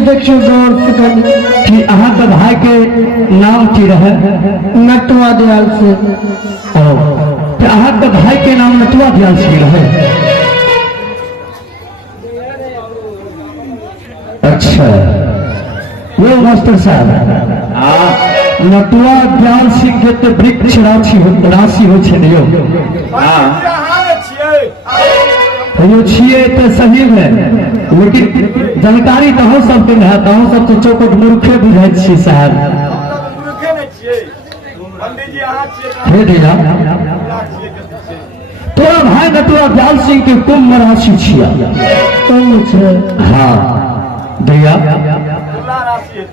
देखियो गौर से कि अहाँ के भाई के नाम की रहे नटवा दयाल से अहाँ के भाई के नाम नटवा दयाल से रहे। अच्छा वो मास्टर साहब नटवा दयाल सिंह के तो वृक्ष राशि हो छे यो छिए तो सही है, लेकिन जानकारी तो हम सबके है, तो हम सब तो चौकट मूर्खे बुझाई छी साहब। हे भैया तोरा भाई नटवा दयाल सिंह के कुंभ राशि छिया। हाँ भैया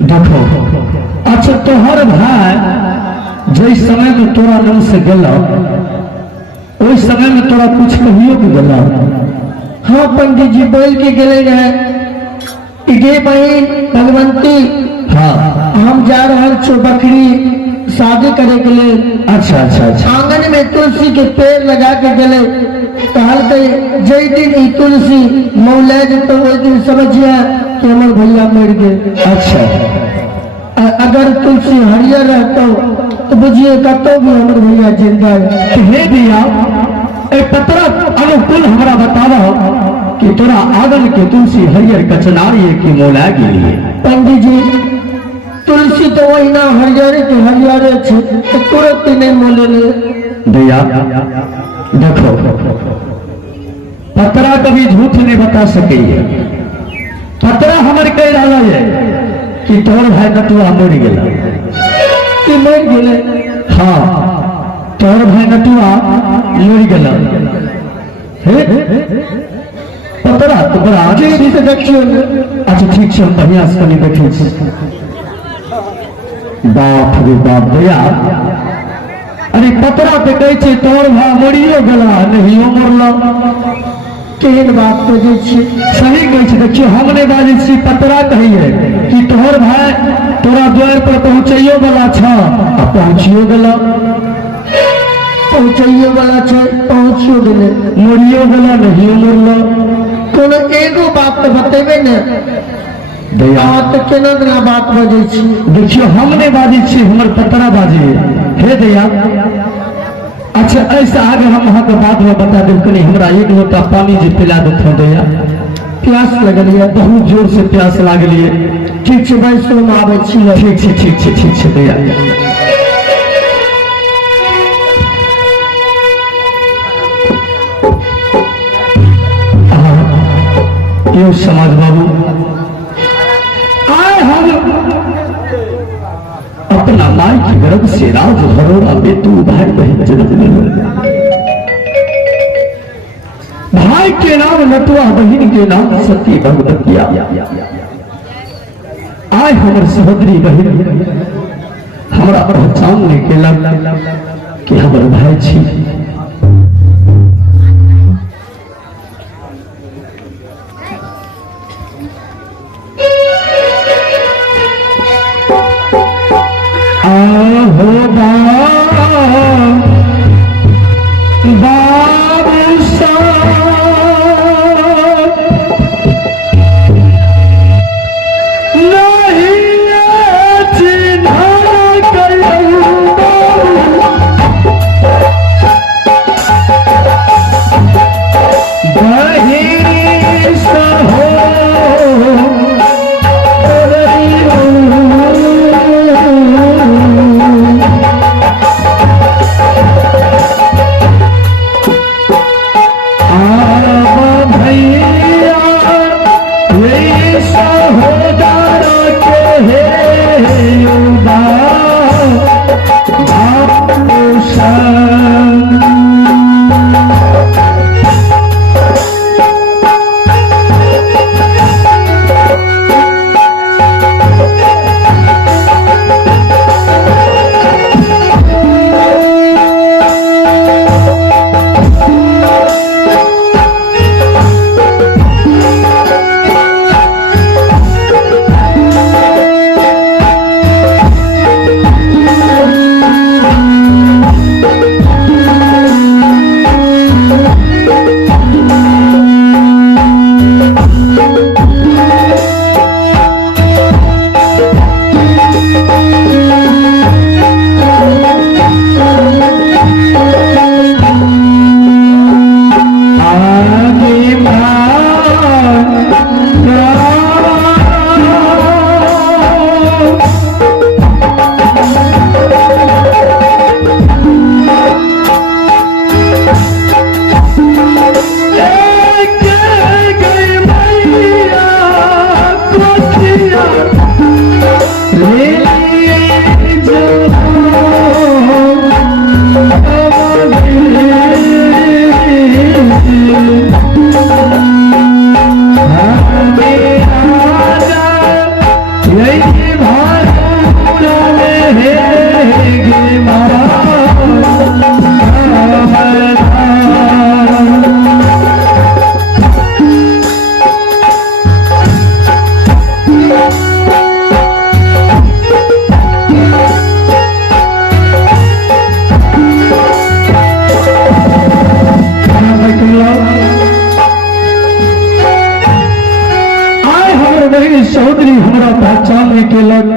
देखो, अच्छा तोहर भाई जिस समय में तोरा नाम से गला उस समय में तोरा कुछ कहियो के गला। हाँ पंडित जी बोल के गले रहे गे बहन भगवंती, हाँ हम जा रहे छो बकरी शादी करे के लिए। अच्छा अच्छा अच्छा। आंगन में तुलसी के पेड़ लगा के गले, कहलते जय दिन ही तुलसी मौला तो वो दिन समझिए कि हमारे भैया मर गए। अच्छा अगर तुलसी हरियर रहता तो बुझिए कतो भी हमारे भैया जिंदा है। हे भैया पत्र अनुकूल हमारा बतावा कि तोरा आंगन के तुलसी हरियर कचनारी की मौला गिरी। पंडित जी तुलसी तो वही ना हरियर के हरियर तो तुरंत नहीं मोले भैया। देखो पतरा कभी झूठ नहीं बता सके, पतरा हमारे कह रहा है कि तोर भाई नटुआ मर गया कि मर गए। हाँ तोर भाई नटुआ मर गया पतरा तो बड़ा आगे से देखियो। अच्छा ठीक है बढ़िया से कनी देखे। बाप रे बाप भैया, अरे पतरा पे कहे छे तोर भाई मरियो गला नहीं मरल, केहन बात बजे छे सही कहे छे। देखियो हमने बाजे छी पतरा कहिए कि तोहर भाई तोरा द्वार पर पहुंचैयो वाला छ आ पहुंचियो गला, पहुंचैयो वाला छ पहुंचियो गेले, मरियो गला नहीं मरल। कोनो एगो बात तो बतेबे न भैया तो केना ना बात बजे छी। देखियो हमने बाजे छी हमर पतरा बाजे हे भैया। अच्छा ऐसा आगे हम वहां के बाद में बता दे कनी हमरा एक लोटा पानी जी पिला देथो भैया, प्यास लगल है बहुत जोर से प्यास लागल है। ठीक है भाई सुन आवे छी। ठीक है ठीक है ठीक है भैया। यो समाज बाबू आए हम अपना माई की गर्भ से राज भरोड़ा में तू भाई बहन जन्म ले। भाई के नाम नटुआ, बहन के नाम सती भगवतिया। आए हमारे सहोदरी बहन हमारा पहचान नहीं केला कि हमारे भाई छी। नहीं सहो चौधरी हमारा पहचान में के लग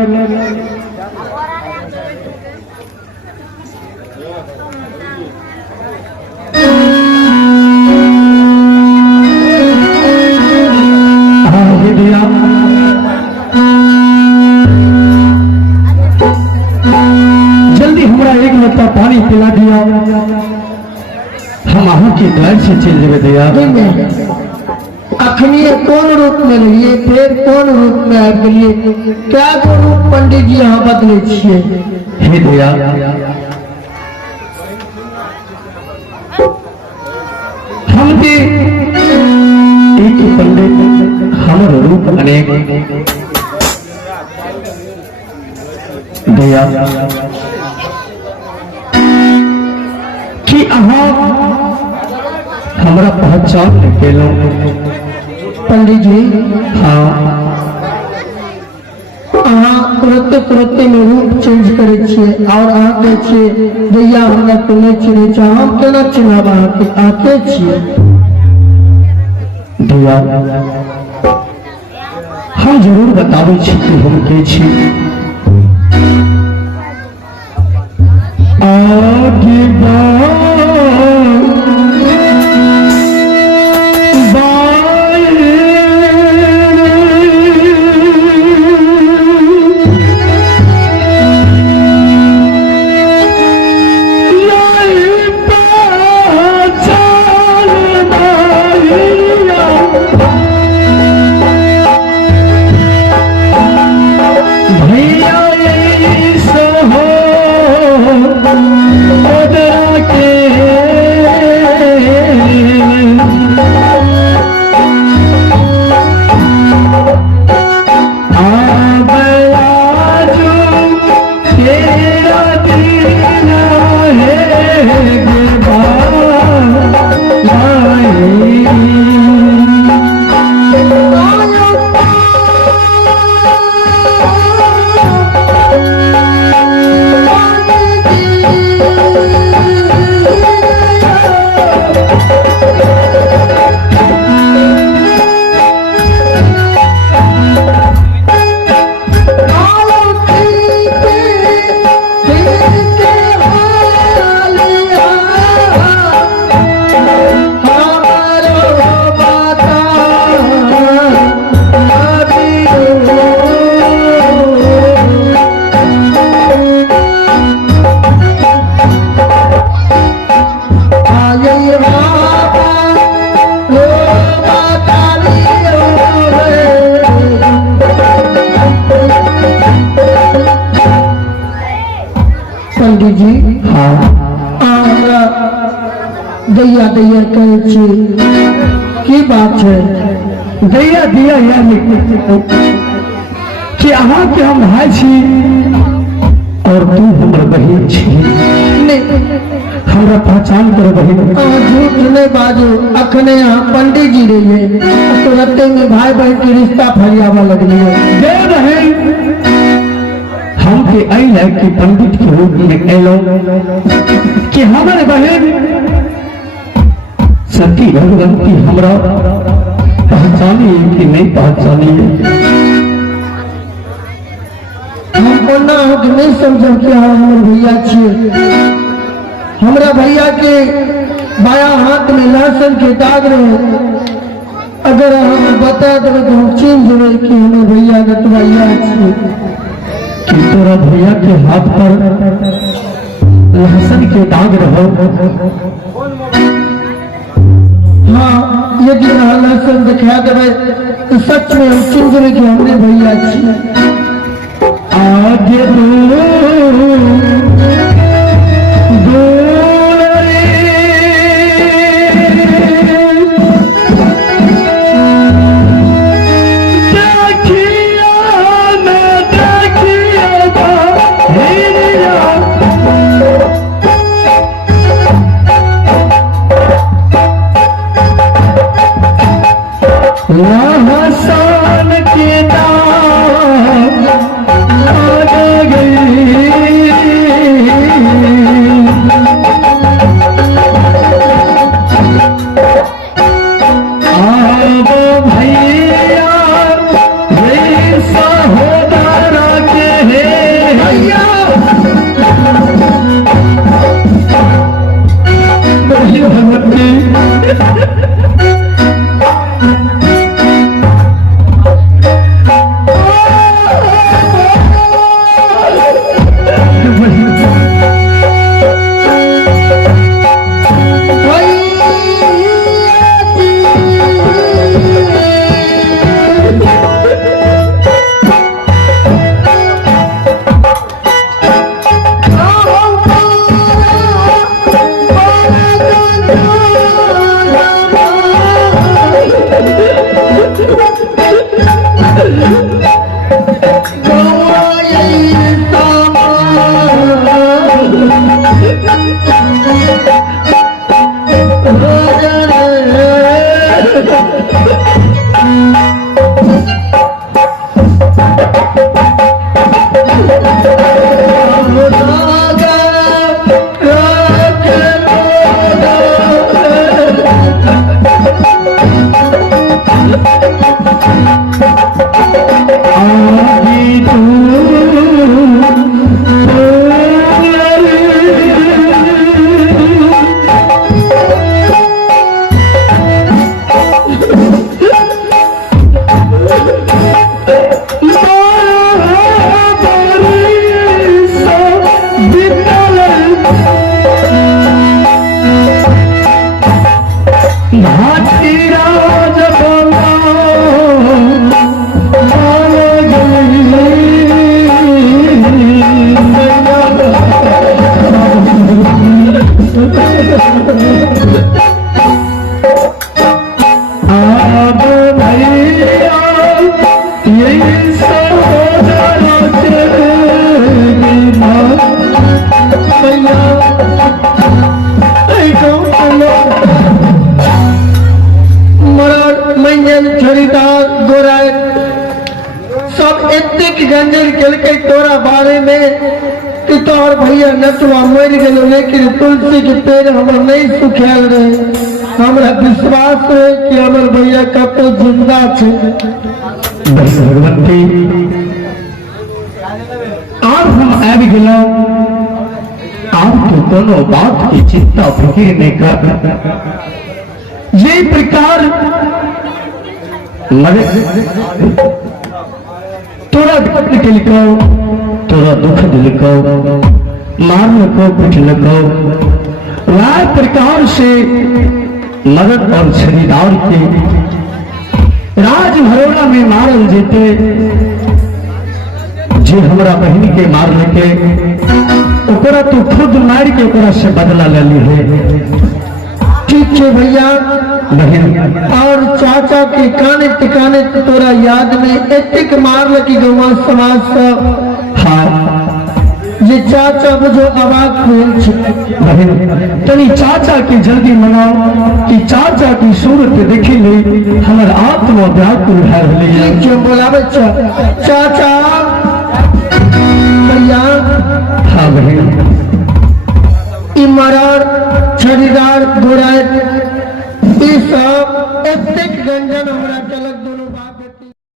जल्दी हमारा एक लोटा पानी पिला दिया, हम आहू की घर से चल जाए दिया। अखनी कौन रूप में रहिए, फिर कौन रूप में आ गए, क्या को रूप पंडित जी यहाँ बदले छे। हे दया हम के एक पंडित हमर रूप अनेक दया कि अहाँ हमरा पहचान केलो पंडित जी। हाँ अहाँ तुरंत तुरंत में रूप चेंज करे छे और अहाँ कहे छे दैया हमरा तो नहीं चिन्हे छे, हम केना चिन्हब अहाँके, आके छिए दैया हम जरूर बताबै छी कि हम के छी। आगे भैया हाँ हमरा दैया दैया कहै छी की बात है? दैया दिया या कि अहाँ के हम भाई छी और तू हमर बहिन छी। हमरा पहचान करो बहिन। झूठ नहीं बाजू, अखने यहाँ पंडित जी रही है तुरंते में भाई बहन के रिश्ता फरियावा लगली है। दे रहे हम के अल कि पंडित के रूप में अलो कि हमारे बहन सती भगवंती हमरा पहचानी कि नहीं पहचानी है। हम कोना नहीं समझो कि हमर भैया छे। हमरा भैया के बाया हाथ में लहसुन के दाग रहे, अगर हम बता देवे तो हम चिन्ह जेबे कि हमर भैया नटवैया छे। कि तोरा भैया के हाथ पर लहसुन के दाग रहो। हाँ, यदि लहसुन दिखा देवे तो सच में हम चिन्ह जेबे कि हमरे भैया छे। आगे लहसुन के दाग लग गई। अब भैया ये सहोदरा के है भैया भगवती तोरा बारे में कि तोहर भैया नटवा मर गेलो, लेकिन तुलसी के पेड़ हमर नहीं सुखाल रहे। हमरा विश्वास है कि हमर भैया कब तो जिंदा छे। भगवती आज हम आबि गेलो, आप तो कोनो बात की चिंता फिक्र नहीं कर। ये प्रकार तोरा दुख लिखो, तोरा दुख लिखो, मार लको पिट लको, वह प्रकार से मदद और छड़ीदार के राज भरोड़ा में मारल जेते जे हमरा बहन के मार लेके ओकरा तू खुद मार के ओकरा से बदला ले ली है। ठीक है भैया। बहन और चाचा के काने टिकाने तोरा याद में एतिक मार लगी गौवा समाज से। हाँ ये चाचा मुझे अवाक भेल छे। बहन तनी चाचा के जल्दी मनाओ कि चाचा की सूरत देखी ली हमर आत्मा व्याकुल है। ठीक है बोलावे चाचा। भैया हाँ बहन इमरार छड़ीदार गोराय ई सब एतिक गंजन हमरा चला